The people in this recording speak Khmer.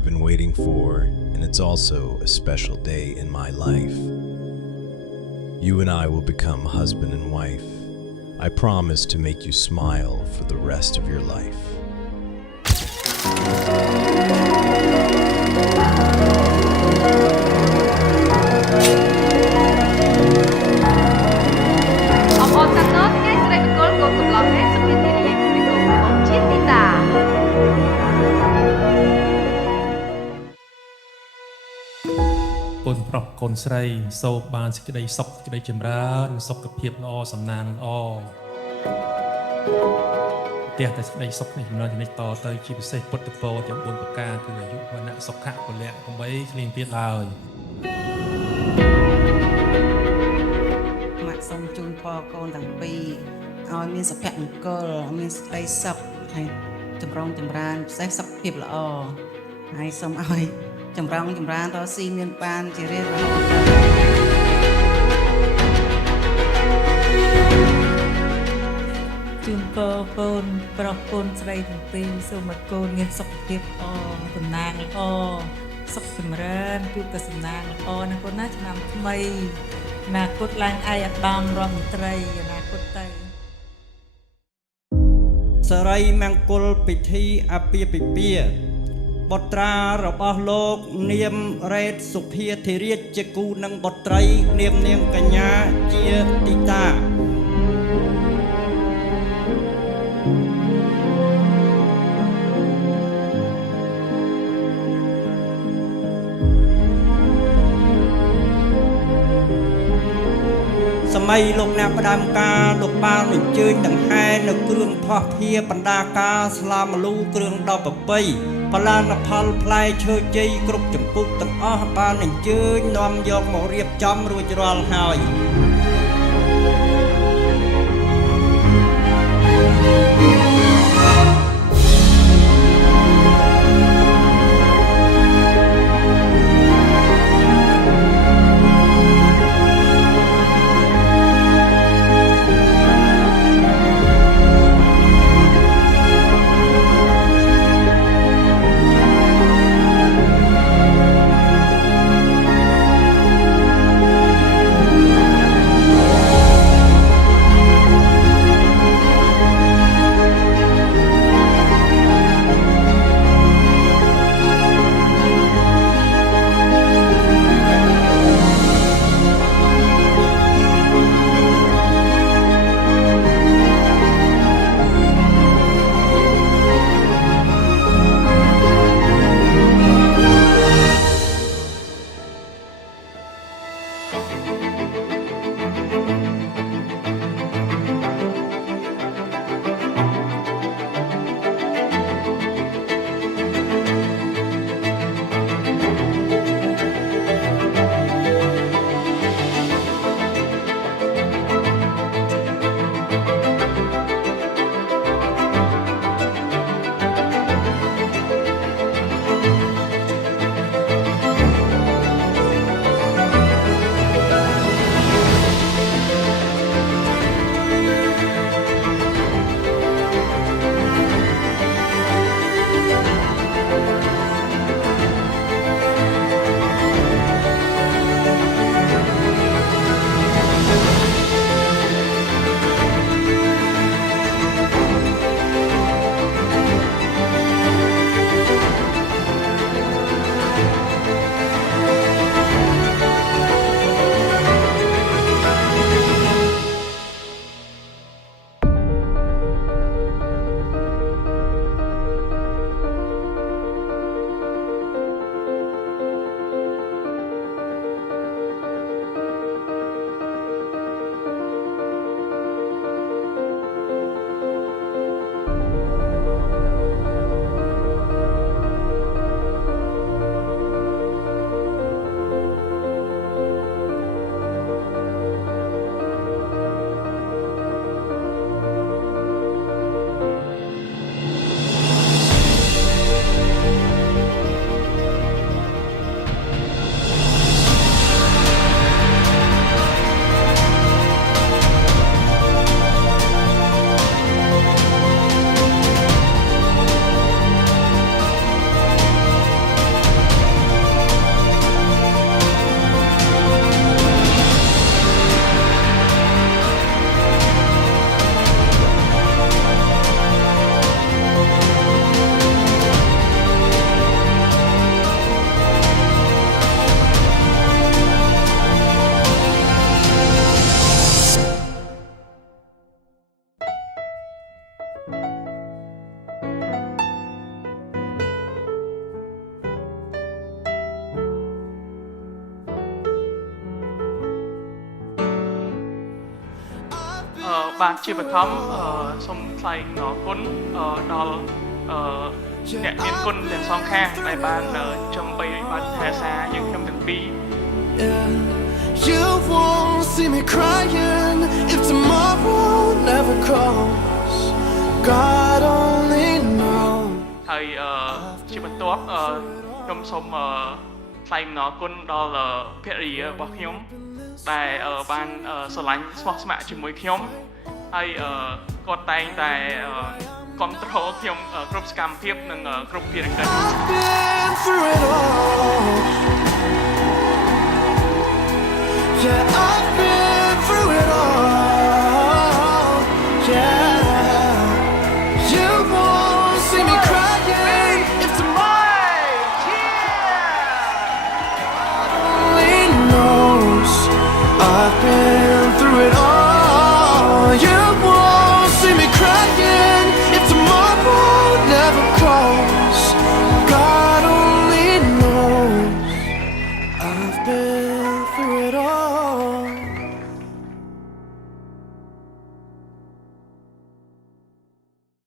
I've been waiting for, and it's also a special day in my life. You and I will become husband and wife. I promise to make you smile for the rest of your life. Con prop con srei so banសេចក្តីសុខសេចក្តីចម្រើនសុខភាពល្អសំណាងល្អផ្ទះតែសេចក្តីសុខនេះចំណងនេះតទៅជាពិសេសពុទ្ធពរទាំង4ប្រការគឺអាយុវណ្ណៈសុខៈពលៈកំបីគ្លៀងទៀតឡើយម៉ាក់សូមជូនពរកូនទាំងពីរឲ្យមានសុភមង្គលមានសេចក្តីសុខហើយចម្រុងចម្រើនពិសេសសុខភាពល្អហើយសូមឲ្យចម្រុងចម្រើនរកស៊ីមានបានជារៀងរហូតជូនពរកូនប្រុសកូនស្រីទាំងពីរសូមឲ្យកូនមានសុខភាពល្អតំណាងល្អសុខចម្រើនជួបតែសំណាងល្អណាកូនណាឆ្នាំថ្មីអនាគតឡើងឯកឧត្តមរដ្ឋមន្ត្រីអនាគតទៅសរីមង្គលពិធីអាពាហ៍ពិពាហ៍បុត្រារបស់លោកនាមរ៉េតសុភាធិរាជជាគូនឹងបុត្រីនាមនាងកញ្ញាជាទីតាសម័យលោកអ្នកផ្ដើមការលោកបានអញ្ជើញដង្ហែនៅគ្រឿងផោះភាបណ្ដាការស្លាមលូគ្រឿងដបប្រពៃបលានផលផ្លែឈើជ័យគ្រប់ចម្ពោះទាំងអស់បានអញ្ជើញនាំយកមករៀបចំរួចរាល់ហើយ បាទជាបឋមសូមថ្លែងអរគុណដល់អ្នកមានគុណទាំងសងខាងដែលបានចំបីបានថែសារយើងខ្ញុំទាំងពីរ You won't see me crying if tomorrow never comes. God only knows. ហើយជាបន្ទាប់ខ្ញុំសូមថ្លែងអរគុណដល់ភរិយារបស់ខ្ញុំដែលបានស្រឡាញ់ស្មោះស្ម័គ្រជាមួយខ្ញុំហើយគាត់តែងតែគ្រប់គ្រងខ្ញុំគ្រប់សកម្មភាពនិងគ្រប់ភារកិច្ច I've been through it all. Yeah, I've been through it all. Yeah, you won't see me crying if tomorrow. God only knows I've been